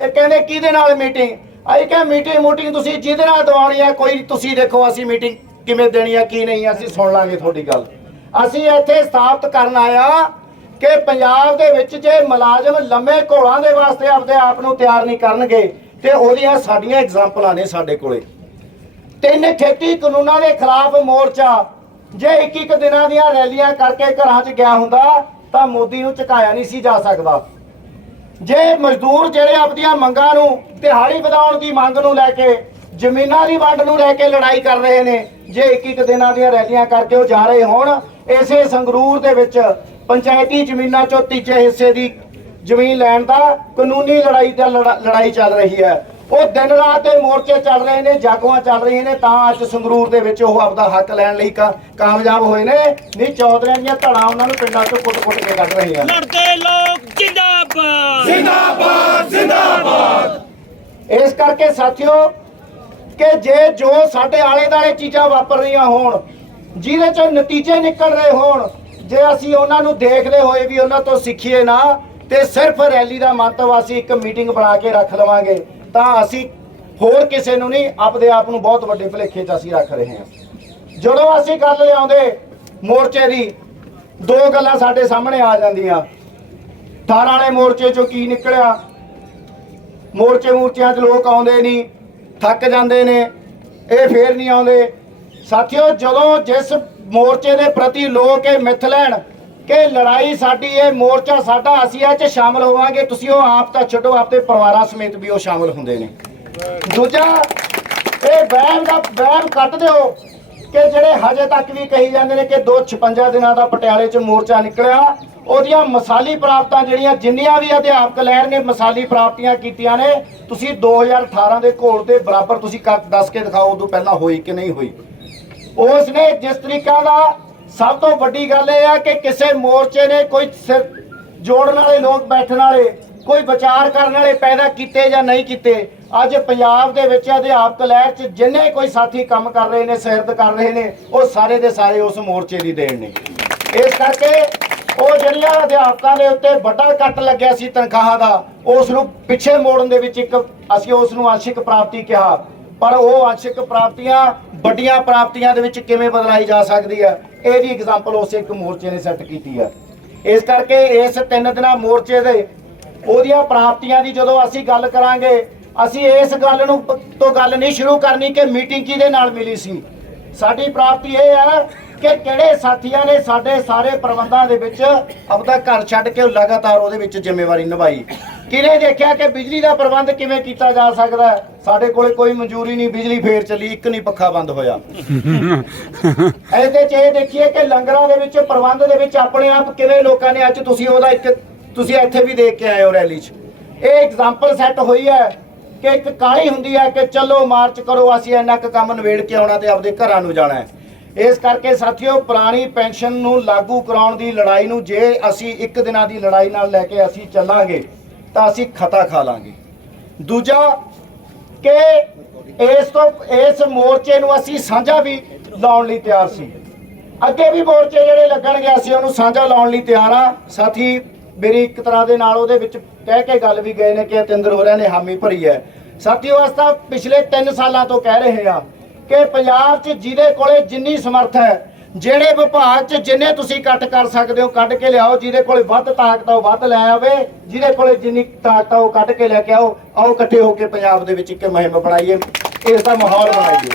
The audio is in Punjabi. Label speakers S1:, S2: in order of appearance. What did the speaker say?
S1: ਇਹ ਕਹਿੰਦੇ ਕਿਹਦੇ ਨਾਲ ਮੀਟਿੰਗ ਅਸੀਂ ਕਿਹਾ ਮੀਟਿੰਗ ਮੂਟਿੰਗ ਤੁਸੀਂ ਜਿਹਦੇ ਨਾਲ ਦਵਾਉਣੀ ਆ, ਕੋਈ ਤੁਸੀਂ ਦੇਖੋ ਅਸੀਂ ਮੀਟਿੰਗ ਕਿਵੇਂ ਦੇਣੀ ਆ, ਕੀ ਨਹੀਂ ਅਸੀਂ ਸੁਣ ਲਾਂਗੇ ਤੁਹਾਡੀ ਗੱਲ। ਅਸੀਂ ਇੱਥੇ ਸਥਾਪਿਤ ਕਰਨ ਆਇਆ ਕਿ ਪੰਜਾਬ ਦੇ ਵਿੱਚ ਜੇ ਮੁਲਾਜ਼ਮ ਲੰਮੇ ਘੋਲਾਂ ਦੇ ਵਾਸਤੇ ਆਪਦੇ ਆਪ ਨੂੰ ਤਿਆਰ ਨਹੀਂ ਕਰਨਗੇ, ਤੇ ਉਹਦੀਆਂ ਸਾਡੀਆਂ ਐਗਜ਼ਾਮਪਲਾਂ ਨੇ ਸਾਡੇ ਕੋਲੇ। ਤਿੰਨ ਖੇਤੀ ਕਾਨੂੰਨਾਂ ਦੇ ਖਿਲਾਫ ਮੋਰਚਾ, ਜੇ ਇੱਕ ਇੱਕ ਦਿਨਾਂ ਦੀਆਂ ਰੈਲੀਆਂ ਕਰਕੇ ਘਰਾਂ 'ਚ ਗਿਆ ਹੁੰਦਾ, ਤਾਂ ਮੋਦੀ ਨੂੰ ਝੁਕਾਇਆ ਨਹੀਂ ਸੀ ਜਾ ਸਕਦਾ। ਜੇ ਮਜ਼ਦੂਰ ਜਿਹੜੇ ਆਪਣੀਆਂ ਮੰਗਾਂ ਨੂੰ, ਦਿਹਾੜੀ ਵਧਾਉਣ ਦੀ ਮੰਗ ਨੂੰ ਲੈ ਕੇ, ਜ਼ਮੀਨਾਂ ਦੀ ਵੰਡ ਨੂੰ ਲੈ ਕੇ ਲੜਾਈ ਕਰ ਰਹੇ ਨੇ, ਜੇ ਇੱਕ ਇੱਕ ਦਿਨਾਂ ਦੀਆਂ ਰੈਲੀਆਂ ਕਰਕੇ ਉਹ ਜਾ ਰਹੇ ਹੋਣ, ਇਸੇ ਸੰਗਰੂਰ ਦੇ ਵਿੱਚ ਪੰਚਾਇਤੀ ਜ਼ਮੀਨਾਂ ਚੋਂ ਤੀਜੇ ਹਿੱਸੇ ਦੀ ਜ਼ਮੀਨ ਲੈਣ ਦਾ ਕਾਨੂੰਨੀ ਲੜਾਈ ਦਾ ਲੜਾਈ ਚੱਲ ਰਹੀ ਹੈ। ਉਹ ਦਿਨ ਰਾਤ ਦੇ ਮੋਰਚੇ ਚੱਲ ਰਹੇ ਨੇ ਜਾਗੋਆਂ ਚੱਲ ਰਹੀਆਂ ਨੇ ਤਾਂ ਅੱਜ ਸੰਗਰੂਰ ਦੇ ਵਿੱਚ ਉਹ ਆਪਦਾ ਹੱਕ ਲੈਣ ਲਈ ਕਾ- ਕਾਮਯਾਬ ਹੋਏ ਨੇ। ਨਹੀਂ ਚੌਧਰੀਆਂ ਦੀਆਂ ਧੜਾਂ ਉਹਨਾਂ ਨੂੰ ਪਿੰਡਾਂ ਤੋਂ ਕੁੱਟ-ਕੁੱਟ ਕੇ ਕੱਢ ਰਹੀਆਂ ਨੇ।
S2: ਲੜਦੇ ਲੋਕ ਜਿੰਦਾਬਾਦ।
S1: ਇਸ ਕਰਕੇ ਸਾਥੀਓ ਕਿ ਜੇ ਜੋ ਸਾਡੇ ਆਲੇ ਦਾਲੇ ਚੀਜ਼ਾਂ ਵਾਪਰ ਰਹੀਆਂ ਹੋਣ ਜਿਹਦੇ ਚੋਂ ਨਤੀਜੇ ਨਿਕਲ ਰਹੇ ਹੋਣ ਜੇ ਅਸੀਂ ਉਹਨਾਂ ਨੂੰ ਦੇਖਦੇ ਹੋਏ ਵੀ ਉਹਨਾਂ ਤੋਂ ਸਿੱਖੀਏ ਨਾ ਤੇ ਸਿਰਫ ਰੈਲੀ ਦਾ ਮੰਤਵ ਅਸੀਂ ਇੱਕ ਮੀਟਿੰਗ ਬਣਾ ਕੇ ਰੱਖ ਲਵਾਂਗੇ। ਤਾਂ ਅਸੀਂ ਹੋਰ ਕਿਸੇ ਨੂੰ ਨਹੀਂ, ਆਪਦੇ ਆਪ ਨੂੰ ਬਹੁਤ ਵੱਡੇ ਭੁਲੇਖੇ 'ਚ ਅਸੀਂ ਰੱਖ ਰਹੇ ਹਾਂ। ਜਦੋਂ ਅਸੀਂ ਗੱਲ ਲਿਆਉਂਦੇ, ਮੋਰਚੇ ਦੀ, ਦੋ ਗੱਲਾਂ ਸਾਡੇ ਸਾਹਮਣੇ ਆ ਜਾਂਦੀਆਂ। 18 ਵਾਲੇ ਮੋਰਚੇ 'ਚੋਂ ਕੀ ਨਿਕਲਿਆ? ਮੋਰਚੇ ਮੂਰਚਿਆਂ 'ਚ ਲੋਕ ਆਉਂਦੇ ਨਹੀਂ, ਥੱਕ ਜਾਂਦੇ ਨੇ, ਇਹ ਫੇਰ ਨਹੀਂ ਆਉਂਦੇ। ਸਾਥੀਓ, ਜਦੋਂ ਜਿਸ ਮੋਰਚੇ ਦੇ ਪ੍ਰਤੀ ਲੋਕ ਇਹ ਮਿੱਥ ਲੈਣ ਕਿ ਲੜਾਈ ਸਾਡੀ, ਇਹ ਮੋਰਚਾ ਸਾਡਾ, ਅਸੀਂ ਇਹ 'ਚ ਸ਼ਾਮਲ ਹੋਵਾਂਗੇ। ਤੁਸੀਂ ਉਹ ਆਪ ਤਾਂ ਛੱਡੋ, ਆਪਦੇ ਪਰਿਵਾਰਾਂ ਸਮੇਤ ਵੀ ਉਹ ਸ਼ਾਮਲ ਹੁੰਦੇ ਨੇ। ਦੂਜਾ, ਇਹ ਵਹਿਮ ਦਾ, ਵਹਿਮ ਕੱਟ ਦਿਓ ਕਿ ਜਿਹੜੇ ਹਜੇ ਤੱਕ ਵੀ ਕਹੀ ਜਾਂਦੇ ਨੇ ਕਿ 256 ਦਿਨਾਂ ਦਾ ਪਟਿਆਲੇ 'ਚ ਮੋਰਚਾ ਨਿਕਲਿਆ, ਉਹਦੀਆਂ ਮਸਾਲੀ ਪ੍ਰਾਪਤਾਂ ਜਿਹੜੀਆਂ, ਜਿੰਨੀਆਂ ਵੀ ਅਧਿਆਪਕ ਲਹਿਰ ਨੇ, ਮਸਾਲੀ ਪ੍ਰਾਪਤੀਆਂ ਕੀਤੀਆਂ ਨੇ, ਤੁਸੀਂ 2018 ਦੇ ਘੋਲ ਦੇ ਬਰਾਬਰ ਤੁਸੀਂ ਕਰ ਦੱਸ ਕੇ ਦਿਖਾਓ, ਉਦੋਂ ਪਹਿਲਾਂ ਹੋਈ ਕਿ ਨਹੀਂ ਹੋਈ। ਉਸ ਨੇ ਜਿਸ ਤਰੀਕਾ ਦਾ ਸਭ ਤੋਂ ਵੱਡੀ ਗੱਲ ਇਹ ਆ ਕਿ ਕਿਸੇ ਮੋਰਚੇ ਨੇ ਕੋਈ ਸਿਰ ਜੋੜਨ ਵਾਲੇ ਲੋਕ ਬੈਠਣ ਵਾਲੇ, ਕੋਈ ਵਿਚਾਰ ਕਰਨ ਵਾਲੇ ਪੈਦਾ ਕੀਤੇ ਜਾਂ ਨਹੀਂ ਕੀਤੇ, ਅੱਜ ਪੰਜਾਬ ਦੇ ਵਿੱਚ ਅਧਿਆਪਕ ਲਹਿਰ 'ਚ ਜਿੰਨੇ ਕੋਈ ਸਾਥੀ ਕੰਮ ਕਰ ਰਹੇ ਨੇ ਸਿਰਦ ਕਰ ਰਹੇ ਨੇ, ਉਹ ਸਾਰੇ ਦੇ ਸਾਰੇ ਉਸ ਮੋਰਚੇ ਦੀ ਦੇਣ ਨੇ। ਇਸ ਕਰਕੇ ਉਹ ਜਿਹੜੀਆਂ ਅਧਿਆਪਕਾਂ ਦੇ ਉੱਤੇ ਵੱਡਾ ਕੱਟ ਲੱਗਿਆ ਸੀ ਤਨਖਾਹਾਂ ਦਾ, ਉਸ ਨੂੰ ਪਿੱਛੇ ਮੋੜਨ ਦੇ ਵਿੱਚ ਇੱਕ ਅਸੀਂ ਉਸ ਨੂੰ ਅੰਸ਼ਿਕ ਪ੍ਰਾਪਤੀ ਕਿਹਾ। ਪਰ ਉਹ ਅੰਸ਼ਿਕ ਪ੍ਰਾਪਤੀਆਂ, ਵੱਡੀਆਂ ਪ੍ਰਾਪਤੀਆਂ ਦੇ ਵਿੱਚ ਕਿਵੇਂ ਬਦਲਾਈ ਜਾ ਸਕਦੀ ਹੈ? ਇਹ ਵੀ ਐਗਜ਼ਾਮਪਲ ਉਸ ਇੱਕ ਮੋਰਚੇ ਨੇ ਸੈੱਟ ਕੀਤੀ ਹੈ। ਇਸ ਕਰਕੇ ਇਸ ਤਿੰਨ ਦਿਨਾਂ ਮੋਰਚੇ ਦੇ ਉਹਦੀਆਂ ਪ੍ਰਾਪਤੀਆਂ ਦੀ ਜਦੋਂ ਅਸੀਂ ਗੱਲ ਕਰਾਂਗੇ, ਅਸੀਂ ਇਸ ਗੱਲ ਨੂੰ ਤੋਂ ਗੱਲ ਨਹੀਂ ਸ਼ੁਰੂ ਕਰਨੀ ਕਿ ਮੀਟਿੰਗ ਕਿਹਦੇ ਨਾਲ ਮਿਲੀ ਸੀ? ਸਾਡੀ ਪ੍ਰਾਪਤੀ ਇਹ ਹੈ ਕਿ ਕਿਹੜੇ ਸਾਥੀਆਂ ਨੇ ਸਾਡੇ ਸਾਰੇ ਪ੍ਰਬੰਧਾਂ ਦੇ ਵਿੱਚ ਆਪਦਾ ਘਰ ਛੱਡ ਕੇ ਲਗਾਤਾਰ ਉਹਦੇ ਵਿੱਚ ਜ਼ਿੰਮੇਵਾਰੀ ਨਿਭਾਈ? ਕਿਹਨੇ ਦੇਖਿਆ ਕਿ ਬਿਜਲੀ ਦਾ ਪ੍ਰਬੰਧ ਕਿਵੇਂ ਕੀਤਾ ਜਾ ਸਕਦਾ? ਸਾਡੇ ਕੋਲੇ ਕੋਈ ਮਨਜ਼ੂਰੀ ਨਹੀਂ ਬਿਜਲੀ ਫੇਰ ਚੱਲੀ ਇੱਕ ਨਹੀਂ ਪੱਖਾ ਬੰਦ ਹੋਇਆ। ਇਹਦੇ ਚ ਇਹ ਦੇਖੀਏ ਕਿ ਲੰਗਰਾਂ ਦੇ ਵਿੱਚ ਪ੍ਰਬੰਧ ਦੇ ਵਿੱਚ ਆਪਣੇ ਆਪ ਕਿਵੇਂ ਲੋਕਾਂ ਨੇ ਅੱਜ ਤੁਸੀਂ ਉਹਦਾ ਇੱਕ ਤੁਸੀਂ ਇੱਥੇ ਵੀ ਦੇਖ ਕੇ ਆਏ ਹੋ ਰੈਲੀ 'ਚ। ਇਹ ਐਗਜ਼ਾਮਪਲ ਸੈੱਟ ਹੋਈ ਹੈ ਕਿ ਇੱਕ ਕਾਹਲੀ ਹੁੰਦੀ ਹੈ ਕਿ ਚਲੋ ਮਾਰਚ ਕਰੋ ਅਸੀਂ ਇੰਨਾ ਕੁ ਕੰਮ ਨਵੇੜ ਕੇ ਆਉਣਾ ਤੇ ਆਪਦੇ ਘਰਾਂ ਨੂੰ ਜਾਣਾ ਹੈ। ਇਸ ਕਰਕੇ ਸਾਥੀਓ, ਪੁਰਾਣੀ ਪੈਨਸ਼ਨ ਨੂੰ ਲਾਗੂ ਕਰਾਉਣ ਦੀ ਲੜਾਈ ਨੂੰ ਜੇ ਅਸੀਂ ਇੱਕ ਦਿਨਾਂ ਦੀ ਲੜਾਈ ਨਾਲ ਲੈ ਕੇ ਅਸੀਂ ਚੱਲਾਂਗੇ, ਤਾਂ ਅਸੀਂ ਖਤਾ ਖਾ ਲਾਂਗੇ। ਦੂਜਾ, ਕਿ ਇਸ ਤੋਂ, ਇਸ ਮੋਰਚੇ ਨੂੰ ਅਸੀਂ ਸਾਂਝਾ ਵੀ ਲਾਉਣ ਲਈ ਤਿਆਰ ਸੀ। ਅੱਗੇ ਵੀ ਮੋਰਚੇ ਜਿਹੜੇ ਲੱਗਣਗੇ, ਅਸੀਂ ਉਹਨੂੰ ਸਾਂਝਾ ਲਾਉਣ ਲਈ ਤਿਆਰ ਆ ਸਾਥੀ, ਮੇਰੀ ਇੱਕ ਤਰ੍ਹਾਂ ਦੇ ਨਾਲ ਉਹਦੇ ਵਿੱਚ ਕਹਿ ਕੇ ਗੱਲ ਵੀ ਗਏ ਨੇ ਕਿ ਅਤਿੰਦਰ ਹੋਰਿਆਂ ਨੇ ਹਾਮੀ ਭਰੀ ਹੈ। ਸਾਥੀਓ, ਅਸੀਂ ਤਾਂ ਪਿਛਲੇ 3 ਸਾਲਾਂ ਤੋਂ ਕਹਿ ਰਹੇ ਆ ਕਿ ਪੰਜਾਬ 'ਚ ਜਿਹਦੇ ਕੋਲੇ ਜਿੰਨੀ ਸਮਰੱਥ ਹੈ, ਜਿਹੜੇ ਵਿਭਾਗ 'ਚ ਜਿੰਨੇ ਤੁਸੀਂ ਕੱਟ ਕਰ ਸਕਦੇ ਹੋ, ਕੱਢ ਕੇ ਲਿਆਓ, ਜਿਹਦੇ ਕੋਲੇ ਵੱਧ ਤਾਕਤ ਆ, ਉਹ ਵੱਧ ਲੈ ਆਵੇ, ਜਿਹਦੇ ਕੋਲੇ ਜਿੰਨੀ ਤਾਕਤ ਆ, ਉਹ ਕੱਢ ਕੇ ਲੈ ਕੇ ਆਓ ਆਓ ਇਕੱਠੇ ਹੋ ਕੇ ਪੰਜਾਬ ਦੇ ਵਿੱਚ ਇੱਕ ਮੁਹਿੰਮ ਬਣਾਈਏ, ਇਸ ਦਾ ਮਾਹੌਲ ਬਣਾਈਏ।